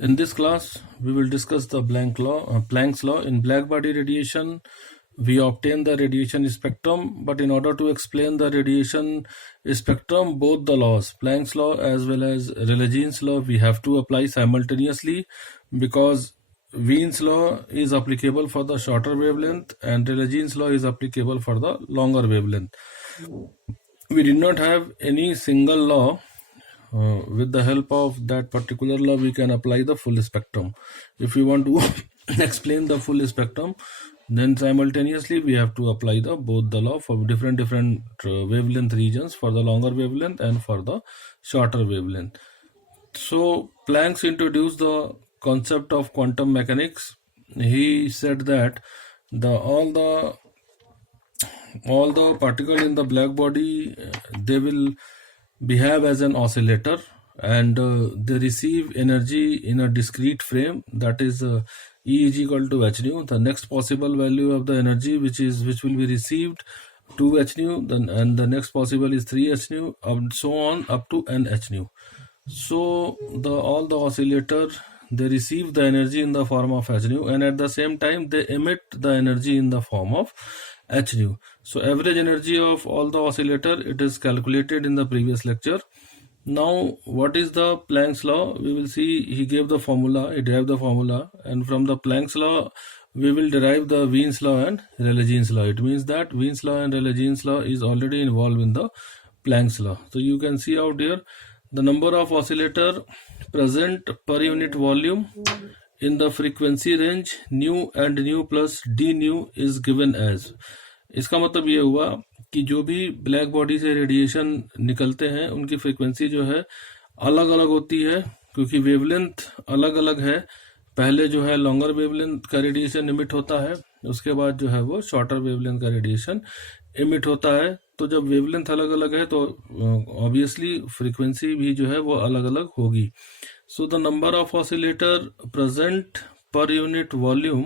In this class, we will discuss the Planck's law. In black body radiation, we obtain the radiation spectrum, but in order to explain the radiation spectrum, both the laws, Planck's law as well as Rayleigh-Jean's law, we have to apply simultaneously, because Wien's law is applicable for the shorter wavelength and Rayleigh-Jean's law is applicable for the longer wavelength. We did not have any single law. With the help of that particular law, we can apply the full spectrum. If we want to explain the full spectrum, then simultaneously we have to apply both the law for different wavelength regions, for the longer wavelength and for the shorter wavelength. So Planck introduced the concept of quantum mechanics. He said that all the particles in the black body, they will behave as an oscillator, and they receive energy in a discrete frame, that is E is equal to h nu. The next possible value of the energy which will be received, 2 h nu, and the next possible is 3 h nu, and so on up to n h nu. So all the oscillator, they receive the energy in the form of h nu, and at the same time they emit the energy in the form of h nu. So average energy of all the oscillator, it is calculated in the previous lecture. Now what is the Planck's law? We will see. He derived the formula, and from the Planck's law we will derive the Wien's law and Rayleigh-Jean's law. It means that Wien's law and Rayleigh-Jean's law is already involved in the Planck's law. So you can see out here the number of oscillator present per unit volume in the frequency range nu and nu plus d nu is given as. इसका मतलब ये हुआ कि जो भी black body से radiation निकलते हैं उनकी फ्रीक्वेंसी जो है अलग अलग होती है, क्योंकि वेवलेंथ अलग अलग है. पहले जो है लॉन्गर वेवलेंथ का रेडिएशन इमिट होता है, उसके बाद जो है वो शॉर्टर वेवलेंथ का रेडिएशन इमिट होता है. तो जब वेवलेंथ अलग अलग है तो ऑब्वियसली फ्रीक्वेंसी भी जो है वो अलग अलग होगी. So the number of oscillator present per unit volume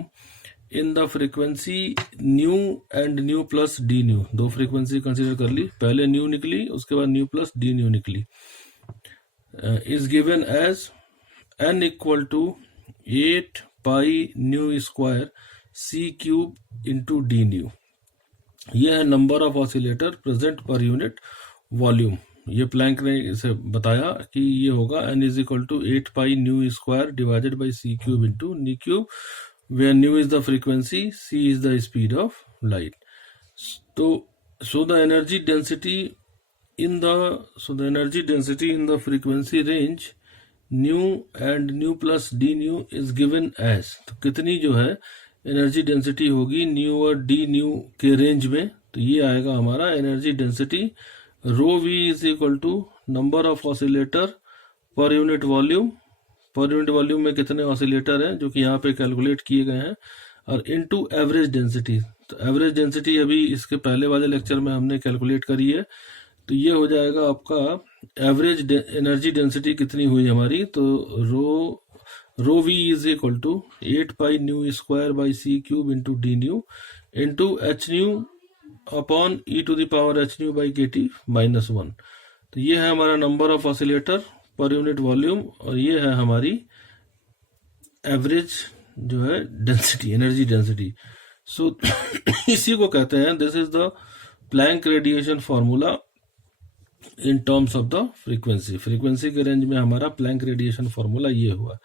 in the frequency nu and nu plus d nu, दो फ्रीक्वेंसी कंसीडर कर ली, पहले न्यू निकली उसके बाद न्यू प्लस डी न्यू निकली, is given as n equal to 8 pi nu square c cube into d nu. ये है number of oscillator present per unit volume. ये प्लैंक ने इसे बताया कि ये होगा n is equal to 8 pi nu square divided by c cube into nu cube, where nu is the frequency, c is the speed of light. So the energy density in the frequency range nu and nu plus d nu is given as. तो कितनी जो है energy density होगी nu और d nu के range में, तो ये आएगा हमारा energy density rho we is equal to number of oscillator per unit volume. Per unit volume में कितने ऑसिलेटर हैं जो कि यहाँ पे कैलकुलेट किए गए हैं, और इनटू एवरेज डेंसिटी. तो एवरेज डेंसिटी अभी इसके पहले वाले लेक्चर में हमने कैलकुलेट करी है, तो ये हो जाएगा आपका एवरेज एनर्जी डेंसिटी कितनी हुई हमारी. तो rho we is equal to 8 pi nu square by c cube into d nu into h nu upon e to the power h nu by k t minus 1. तो ये है हमारा number of oscillator per unit volume, और ये है हमारी average जो है डेंसिटी, एनर्जी डेंसिटी. सो इसी को कहते हैं, this is the Planck radiation formula in terms of the frequency के रेंज में हमारा प्लैंक रेडिएशन फॉर्मूला ये हुआ.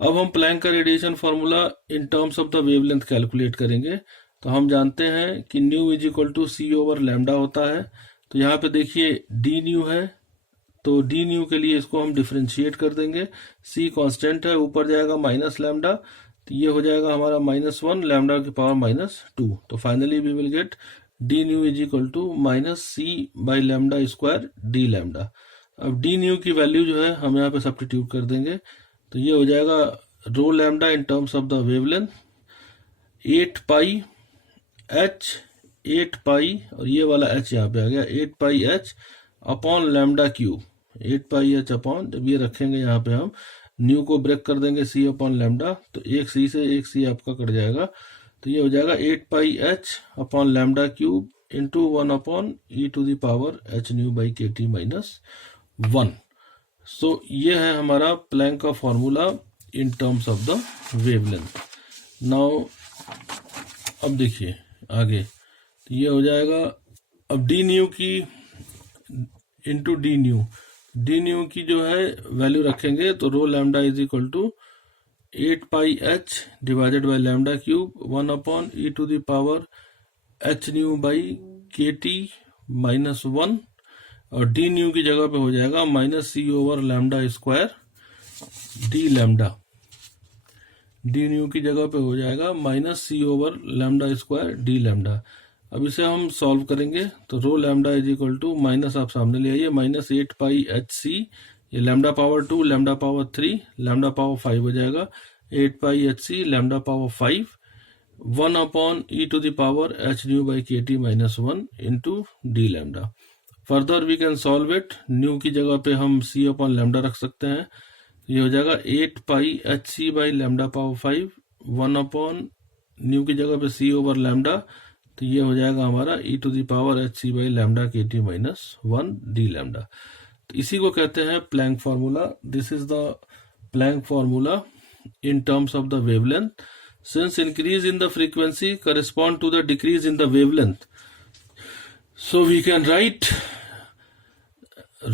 अब हम प्लैंक का radiation formula in terms of the wavelength calculate करेंगे. तो हम जानते हैं कि nu is equal to c over lambda होता है. तो यहाँ पे देखिए डी न्यू है, तो डी न्यू के लिए इसको हम डिफ्रेंशिएट कर देंगे. सी कांस्टेंट है, ऊपर जाएगा माइनस लैम्डा, तो ये हो जाएगा हमारा -1 लैम्डा की पावर -2. तो finally we will get d nu is equal to minus c by lambda square d lambda. अब डी न्यू की वैल्यू जो है हम यहाँ पे सब्स्टिट्यूट कर देंगे, तो ये हो जाएगा rho lambda in terms of the wavelength 8 pi h, 8 pi और ये वाला एच यहाँ पे आ गया 8 pi h upon lambda cube, 8 pi h upon, जब ये रखेंगे यहाँ पे हम न्यू को ब्रेक कर देंगे सी अपॉन लैम्डा, तो एक सी से एक सी आपका कट जाएगा. तो ये हो जाएगा 8 pi h upon lambda cube into 1 upon e to the power h nu by k t minus 1. So ये है हमारा प्लैंक का formula in terms of the wavelength. Now अब देखिए आगे, तो ये हो जाएगा अब डी न्यू की इंटू डी न्यू की जो है वैल्यू रखेंगे तो rho lambda is equal to 8πh divided by lambda cube 1/e⁻ h nu by k T -1, और डी न्यू की जगह पे हो जाएगा -c/λ² D lambda. D nu की जगह पे हो जाएगा -c/λ² डी लैम्डा। अब इसे हम सॉल्व करेंगे तो rho lambda is equal to minus, आप सामने ले आइए, -8πhc, ये lambda power 2, lambda power 3, lambda power 5 हो जाएगा 8πhc lambda power 5 1/e⁻h nu by k T -1 into d lambda. Further we can solve it, nu की जगह पे हम c/λ रख सकते हैं, ये हो जाएगा 8πhc बाई लैम्डा पावर 5 1/न्यू की जगह पे c/λ, तो ये हो जाएगा हमारा e⁻hc by lambda k T -1 d lambda. तो इसी को कहते हैं Planck formula. This is the Planck formula in terms of the wavelength. Since increase in the frequency correspond to the decrease in the wavelength, so we can write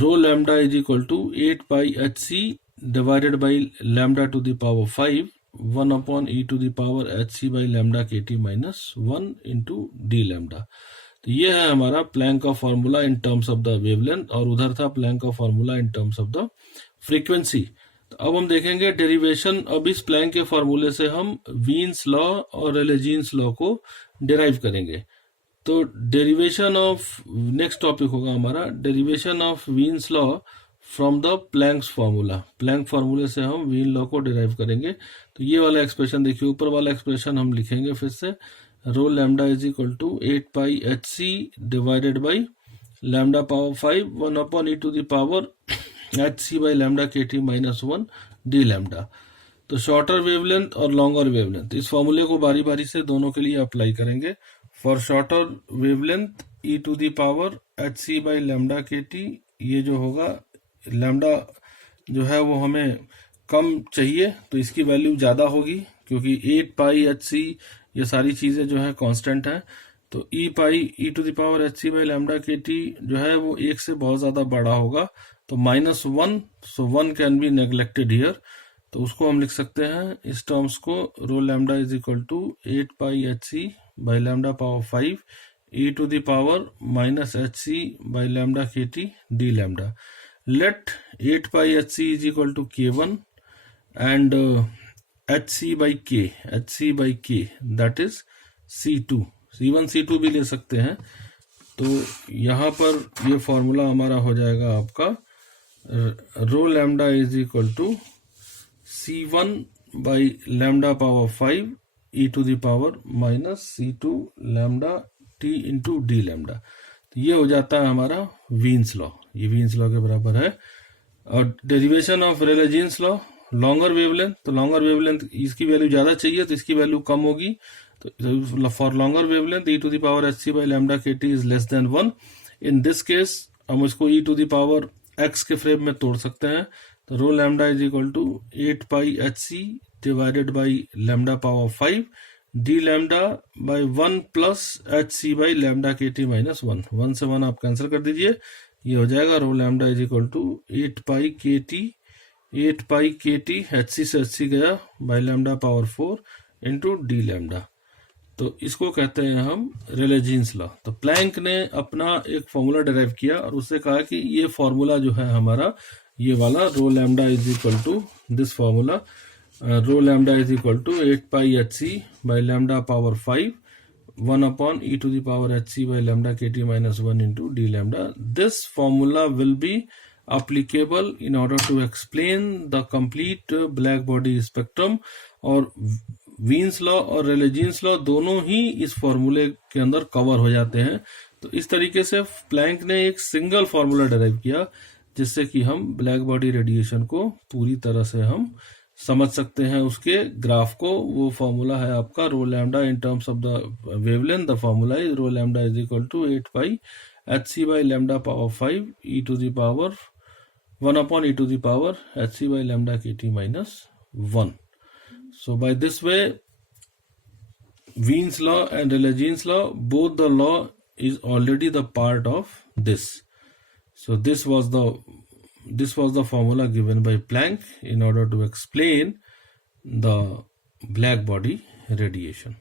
rho lambda is equal to 8πhc divided by lambda to the power 5 1/e⁻hc by lambda kt -1 into d lambda। तो ये है हमारा Planck का formula in terms of the wavelength, और उधर था Planck का formula in terms of the frequency. तो अब हम देखेंगे डेरिवेशन। अब इस प्लैंक के फॉर्मूले से हम वीन्स लॉ और रेले जीन्स लॉ को डिराइव करेंगे। तो डेरिवेशन ऑफ, नेक्स्ट टॉपिक होगा हमारा derivation of Wien's law from the Planck's formula. Planck फार्मूले से हम वीन लॉ को डिराइव करेंगे। तो ये वाला एक्सप्रेशन देखिए, ऊपर वाला एक्सप्रेशन हम लिखेंगे फिर से, rho lambda is equal to 8πhc divided by lambda power 5 1/e⁻hc by lambda k T -1 d lambda. तो शॉर्टर वेवलेंथ और लॉन्गर वेवलेंथ, इस फॉर्मूले को बारी बारी से दोनों के लिए अप्लाई करेंगे। For shorter wavelength e⁻hc by lambda k T, ये जो होगा लैम्डा जो है वो हमें कम चाहिए, तो इसकी वैल्यू ज़्यादा होगी क्योंकि 8πhc ये सारी चीज़ें जो है कांस्टेंट है। तो e⁻hc by lambda k T जो है वो 1 से बहुत ज़्यादा बड़ा होगा, तो -1, so 1 can be neglected here. तो उसको हम लिख सकते हैं इस टर्म्स को, rho lambda is equal to 8πhc by lambda power 5 e⁻hc by lambda k t d lambda. Let 8πhc is equal to k1 and hc by k that is c2, c1 c2 भी ले सकते हैं। तो यहाँ पर ये formula हमारा हो जाएगा आपका rho lambda is equal to c1 by lambda power 5 e⁻ c2 lambda t into d lambda. तो ये हो जाता है हमारा वीन्स लॉ, ये वीन्स लॉ के बराबर है। और derivation of Rayleigh Jeans law, longer wavelength, तो लॉन्गर वेवलेंथ इसकी वैल्यू ज़्यादा चाहिए तो इसकी वैल्यू कम होगी। तो for longer wavelength e⁻hc by lambda k t is less than 1। In this case हम इसको e⁻x के फ्रेम में तोड़ सकते हैं। तो rho lambda is equal to 8πhc divided by lambda power 5 d lambda by 1 plus hc by lambda k T -1, 1 से 1 आप कैंसिल कर दीजिए, ये हो जाएगा rho lambda is equal to 8π hc से hc गया by lambda power 4 into d lambda. तो इसको कहते हैं हम रेले जीन्स लॉ। तो प्लैंक ने अपना एक फॉर्मूला डिराइव किया और उससे कहा कि ये फॉर्मूला जो है हमारा ये वाला rho lambda is equal to this formula, rho lambda is equal to 8πhc by lambda power 5 1/e⁻hc by lambda kt -1 into d lambda. This formula will be applicable in order to explain the complete black body spectrum, और वीन्स law और Rayleigh Jeans law दोनों ही इस फॉर्मूले के अंदर cover हो जाते हैं। तो इस तरीके से प्लैंक ने एक सिंगल फॉर्मूला डिराइव किया जिससे कि हम ब्लैक बॉडी रेडिएशन को पूरी तरह से हम समझ सकते हैं। उसके ग्राफ को, वो फॉर्मूला है आपका rho lambda in terms of the wavelength. The formula is rho lambda is equal to 8πhc by lambda power 5 1/e⁻hc by lambda kt -1। 1. So by this way, Wien's law and Rayleigh-Jean's law, both the law is already the part of this. So this was the formula given by Planck in order to explain the black body radiation.